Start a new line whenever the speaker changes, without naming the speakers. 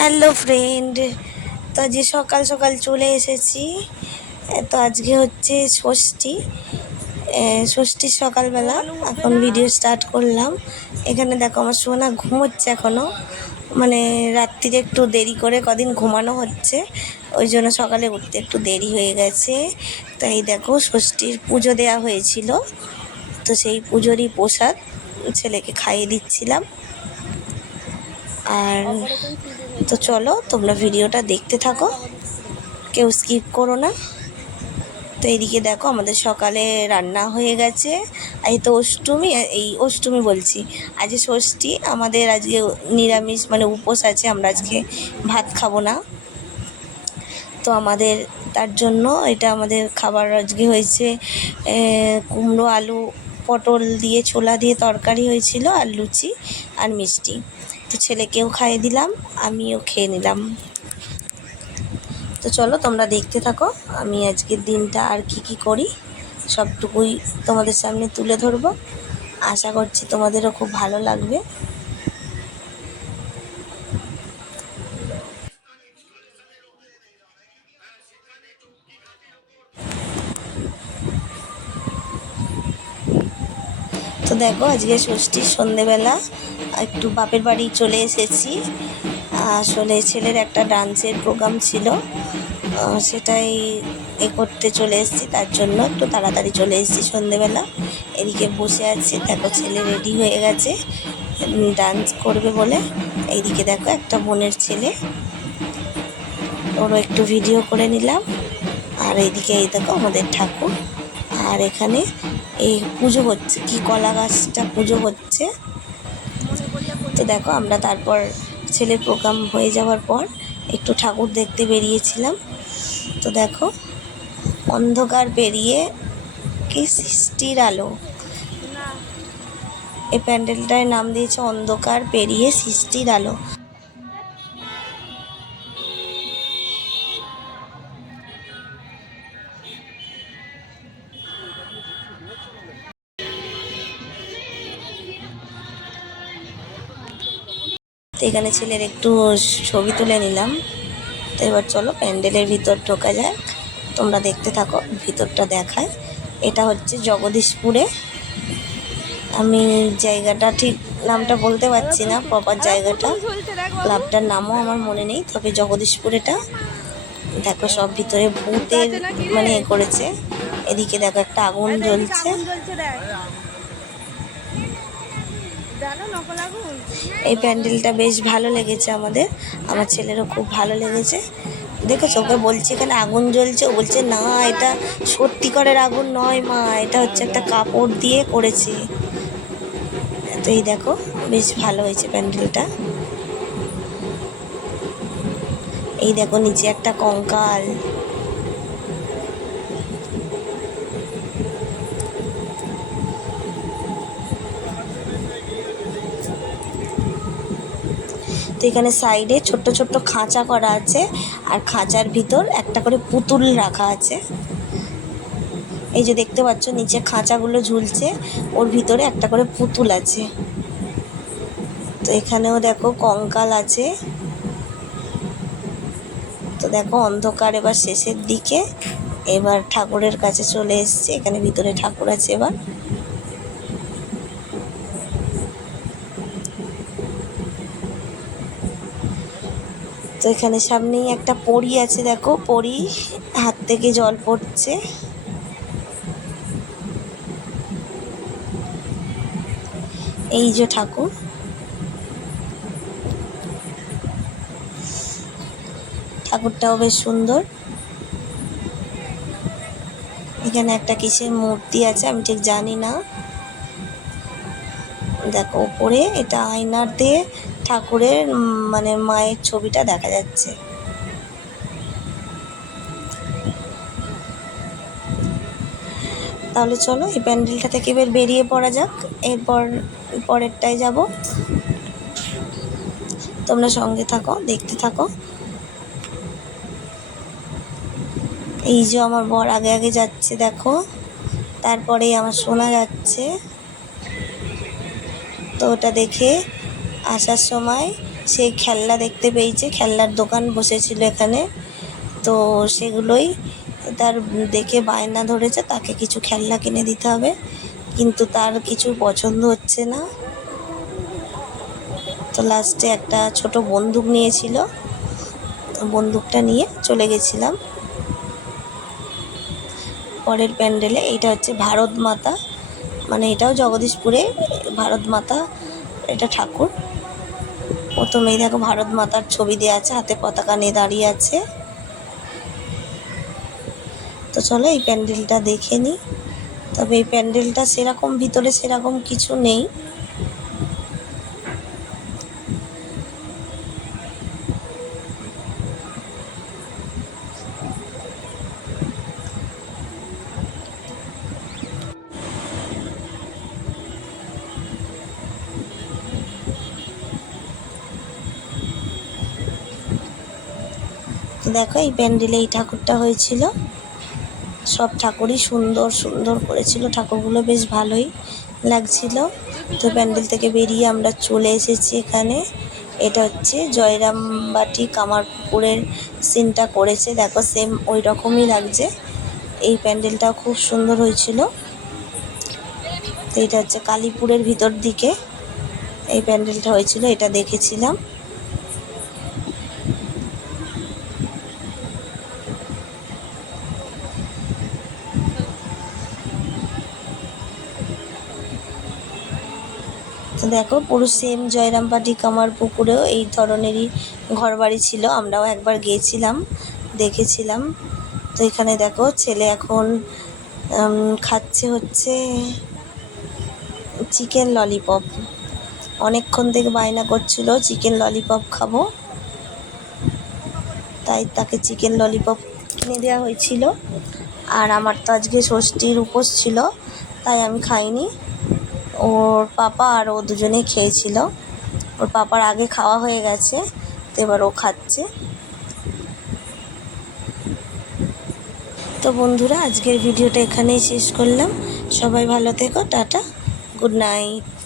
Hello friend তো আজকে সকাল সকাল চলে এসেছি। তো আজকে হচ্ছে ষষ্ঠী। ষষ্ঠীর সকালবেলা এখন ভিডিও স্টার্ট করলাম। এখানে দেখো আমার সোনা ঘুমোচ্ছে এখনও মানে রাত্রিরে একটু দেরি করে কদিন ঘুমানো হচ্ছে। ওই জন্য সকালে উঠতে একটু দেরি হয়ে গেছে। তাই দেখো ষষ্ঠীর পুজো দেওয়া হয়েছিল। তো সেই পুজোরই প্রসাদ ছেলেকে খাইয়ে দিচ্ছিলাম। আর তো চলো, তোমরা ভিডিওটা দেখতে থাকো। কেউ স্কিপ করো না। তো এইদিকে দেখো, আমাদের সকালে রান্না হয়ে গেছে। এই তো অষ্টমী, এই অষ্টমী বলছি। আজ ষষ্ঠী, আমাদের আজকে নিরামিষ মানে উপোস আছে, আমরা আজকে ভাত খাব না। তো আমাদের, তার জন্য এটা আমাদের খাবার আজকে হয়েছে কুমড়ো, আলু, পটল দিয়ে, ছোলা দিয়ে তরকারি হয়েছিল, আর লুচি আর মিষ্টি। তো ছেলেকেও খাইয়ে দিলাম, আমিও খেয়ে নিলাম। তো চলো তোমরা দেখতে থাকো, আমি আজকের দিনটা আর কি কি করি, সবটুকুই তোমাদের সামনে তুলে ধরবো। আশা করছি তোমাদেরও খুব ভালো লাগবে। তো দেখো, আজকে ষষ্ঠীর সন্ধেবেলা, একটু বাপের বাড়ি চলে এসেছি। আসলে ছেলের একটা ডান্সের প্রোগ্রাম ছিল সেটাই এ করতে চলে এসেছি, তার জন্য একটু তাড়াতাড়ি চলে এসেছি সন্ধেবেলা। এদিকে বসে আছি, দেখো ছেলে রেডি হয়ে গেছে ডান্স করবে বলে। এইদিকে দেখো একটা বোনের ছেলে, ওরও একটু ভিডিও করে নিলাম। আর এইদিকে এই দেখো আমাদের ঠাকুর। আর এখানে এই পুজো হচ্ছে, কি কলা গাছটা পুজো হচ্ছে। তো দেখো, আমরা তারপর ছেলের প্রোগ্রাম হয়ে যাওয়ার পর একটু ঠাকুর দেখতে বেরিয়েছিলাম। তো দেখো, অন্ধকার পেরিয়ে কি সৃষ্টির আলো। এই প্যান্ডেলটার নাম দিয়েছে, অন্ধকার পেরিয়ে সৃষ্টির আলো। তো এখানে ছেলের একটু ছবি তুলে নিলাম। তো এবার চলো প্যান্ডেলের ভিতর ঢোকা যায় তোমরা দেখতে থাকো, ভিতরটা দেখায়। এটা হচ্ছে জগদীশপুরে। আমি জায়গাটা ঠিক নামটা বলতে পারছি না প্রপার জায়গাটা। ক্লাবটার নামও আমার মনে নেই, তবে জগদীশপুর এটা। দেখো সব ভিতরে ভূতের মানে করেছে। এদিকে দেখো একটা আগুন জ্বলছে। এই প্যান্ডেলটা বেশ ভালো লেগেছে আমাদের। আমার ছেলেরও খুব ভালো লেগেছে। দেখেছ, ওকে বলছে এখানে আগুন জ্বলছে, ও বলছে, না, এটা সত্যিকারের আগুন নয়, মা, এটা হচ্ছে একটা কাপড় দিয়ে করেছে। তো এই দেখো, বেশ ভালো হয়েছে প্যান্ডেলটা। এই দেখো, নিচে একটা কঙ্কাল। তো এখানে সাইডে ছোট্ট ছোট্ট খাঁচা করা আছে আর খাঁচার ভিতর একটা করে পুতুল রাখা আছে। এই যে দেখতে পাচ্ছ, নিচে খাঁচাগুলো ঝুলছে, ওর ভিতরে একটা করে পুতুল আছে। তো এখানেও দেখো কঙ্কাল আছে। তো দেখো অন্ধকার এবার শেষের দিকে, এবার ঠাকুরের কাছে চলে এসছে, এখানে ভিতরে ঠাকুর আছে এবার। এখানে সামনেই একটা পরী আছে, দেখো। পরী হাত থেকে জল পড়ছে। এই যে ঠাকুর। ঠাকুরটাও বেশ সুন্দর। এখানে একটা কিসের মূর্তি আছে, আমি ঠিক জানি না। দেখো উপরে এটা আয়নার দিয়ে ঠাকুরের মানে মায়ের ছবিটা দেখা যাচ্ছে। তাহলে চলো, এই প্যান্ডেলটা থেকে এবার বেরিয়ে পড়া যাক। এরপর, পরেরটায় যাব। তোমরা সঙ্গে থাকো, দেখতে থাকো। এই যে আমার বর আগে আগে যাচ্ছে, দেখো। তারপরেই আমার শোনা যাচ্ছে। তো ওটা দেখে আসার সময় সেই খেলনা দেখতে পেয়েছে, খেলনার দোকান বসেছিল এখানে। তো সেগুলোই তার দেখে বায়না ধরেছে, তাকে কিছু খেলনা কিনে দিতে হবে। কিন্তু তার কিছু পছন্দ হচ্ছে না। তো লাস্টে একটা ছোট বন্দুক নিয়েছিল। বন্দুকটা নিয়ে চলে গেছিলাম। পরের প্যান্ডেলে এইটা হচ্ছে ভারত মাতা। মানে এটাও জগদীশপুরে ভারত মাতা, এটা ঠাকুর। প্রথমেই দেখো ভারত মাতার ছবি দেওয়া আছে, হাতে পতাকা নিয়ে দাঁড়িয়ে আছে। তো চলো এই প্যান্ডেলটা দেখে নিই তবে এই প্যান্ডেলটা সেরকম, ভিতরে সেরকম কিছু নেই। দেখো, এই প্যান্ডেলে এই ঠাকুরটা হয়েছিল। সব ঠাকুরই সুন্দর সুন্দর করেছিল। ঠাকুরগুলো বেশ ভালোই লাগছিল। তো প্যান্ডেল থেকে বেরিয়ে আমরা চলে এসেছি এখানে। এটা হচ্ছে জয়রামবাটি কামারপুকুরের সিনটা করেছে। দেখো সেম ওই রকমই লাগছে। এই প্যান্ডেলটাও খুব সুন্দর হয়েছিল। তো এটা হচ্ছে কালীপুরের ভিতর দিকে এই প্যান্ডেলটা হয়েছিল, এটা দেখেছিলাম। দেখো, পুরো সেম জয়রামবাটি কামার পুকুরেও এই ধরনেরই ঘরবাড়ি ছিল। আমরাও একবার গিয়েছিলাম, দেখেছিলাম। তো এখানে দেখো, ছেলে এখন খাচ্ছে হচ্ছে চিকেন ললিপপ অনেকক্ষণ থেকে বায়না করছিল চিকেন ললিপপ খাব। তাই তাকে চিকেন ললিপপ কিনে দেওয়া হয়েছিল। আর আমার তো আজকে ষষ্ঠীর উপোস ছিল, তাই আমি খাইনি। ওর পাপা আর ও দুজনেই খেয়েছিল। ওর পাপার আগে খাওয়া হয়ে গেছে, তো এবার ও খাচ্ছে। তো বন্ধুরা, আজকের ভিডিওটা এখানেই শেষ করলাম। সবাই ভালো থেকো, টাটা, গুড নাইট।